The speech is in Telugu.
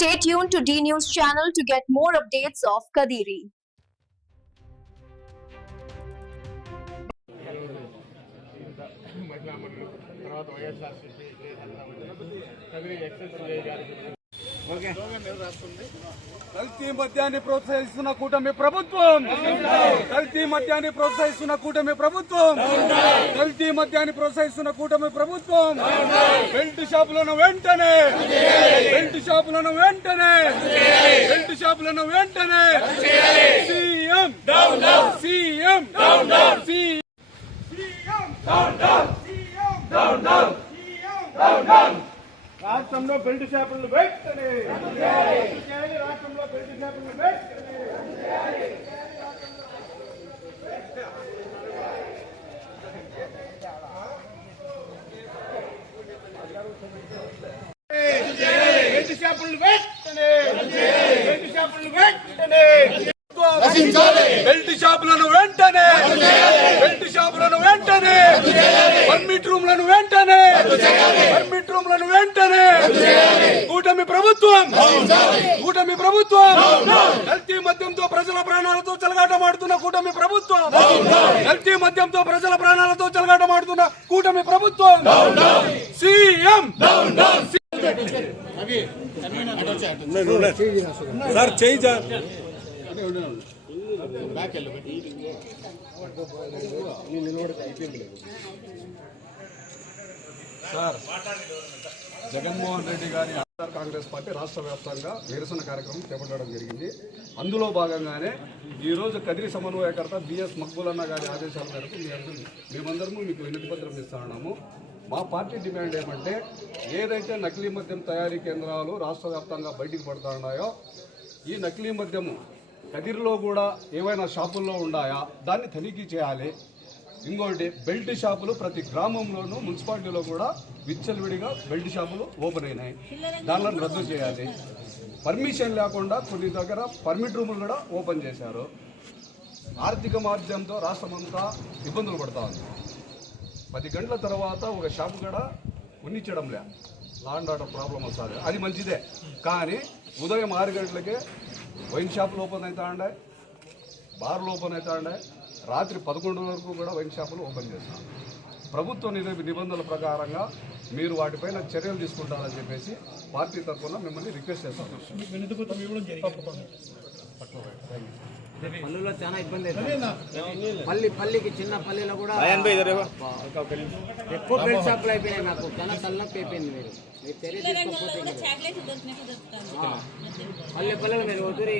Stay tuned to D News channel to get more updates of Kadiri. కల్తీ మద్యాన్ని ప్రోత్సహిస్తున్న కూటమి ప్రభుత్వం, కల్తీ మద్యాన్ని ప్రోత్సహిస్తున్న కూటమి ప్రభుత్వం, కల్తీ మద్యాన్ని ప్రోత్సహిస్తున్న కూటమి ప్రభుత్వం. బెల్ట్ షాపులను వెంటనే, బెల్ట్ షాపులను వెంటనే, బెల్ట్ షాపులను వెంటనే. సీఎం సీఎం రాష్ట్రంలో బెల్ట్ షాపులను వెంటనే, రాష్ట్రంలో బెల్ట్ షాపులను వెంటనే. బెల్ట్ షాపులను వెంటనే, బెల్ట్ షాపులను వెంటనే, బెల్ట్ షాపులను వెంటనే, బెల్ట్ షాపులను వెంటనే, పర్మిట్ రూమ్లను వెంటనే, పర్మిట్ రూమ్లను వెంటనే. కూటమి ప్రభుత్వం, కూటమి ప్రభుత్వం, కల్తీ మద్యంతో ప్రజల ప్రాణాలతో చెలగాటమాడుతున్న కూటమి ప్రభుత్వం, కల్తీ మద్యంతో ప్రజల ప్రాణాలతో చెలగాటమాడుతున్న కూటమి ప్రభుత్వం. సీఎం సార్ చేయి సార్, జగన్మోహన్ రెడ్డి గారి ఆధార్ కాంగ్రెస్ పార్టీ రాష్ట్ర వ్యాప్తంగా నిరసన కార్యక్రమం చేపట్టడం జరిగింది. అందులో భాగంగానే ఈరోజు కదిరి సమన్వయకర్త బిఎస్ మక్బూలన్న గారి ఆదేశాల మేరకు మేమందరము మీకు వినతి పత్రం ఇస్తా ఉన్నాము. మా పార్టీ డిమాండ్ ఏమంటే, ఏదైతే నకిలీ మద్యం తయారీ కేంద్రాలు రాష్ట్ర వ్యాప్తంగా బయటికి పడుతూ ఉన్నాయో, ఈ నకిలీ మద్యము కదిరిలో కూడా ఏవైనా షాపుల్లో ఉన్నాయా దాన్ని తనిఖీ చేయాలి. ఇంకోటి, బెల్ట్ షాపులు ప్రతి గ్రామంలోనూ మున్సిపాలిటీలో కూడా విచ్చలవిడిగా బెల్ట్ షాపులు ఓపెన్ అయినాయి, దానిలో రద్దు చేయాలి. పర్మిషన్ లేకుండా కొన్ని దగ్గర పర్మిట్ రూములు కూడా ఓపెన్ చేశారు. ఆర్థిక మాధ్యంతో రాష్ట్రమంతా ఇబ్బందులు పడతా ఉంది. 10 గంటల తర్వాత ఒక షాపు కూడా ఉన్నిచ్చడంలే, లా అండ్ ఆర్డర్ ప్రాబ్లం వస్తుంది. అది మంచిదే, కానీ ఉదయం 6 గంటలకే వైన్ షాపులు ఓపెన్ అవుతా ఉండే, బార్లు ఓపెన్ అవుతా ఉండే, రాత్రి 11 వరకు కూడా వైన్ షాపులు ఓపెన్ చేస్తాం. ప్రభుత్వ నిబంధనల ప్రకారంగా మీరు వాటిపైన చర్యలు తీసుకుంటారని చెప్పేసి పార్టీ తరఫున మిమ్మల్ని రిక్వెస్ట్ చేస్తాం. పల్లెల్లో చాలా ఇబ్బంది అవుతుంది. పల్లికి చిన్న పల్లెలో కూడా ఎక్కువ బెల్ట్ షాపులు అయిపోయినాయి. నాకు చాలా తలనొప్పి అయిపోయింది. మీరు చర్య తీసుకోకపోతే పల్లె మీరు వదిలి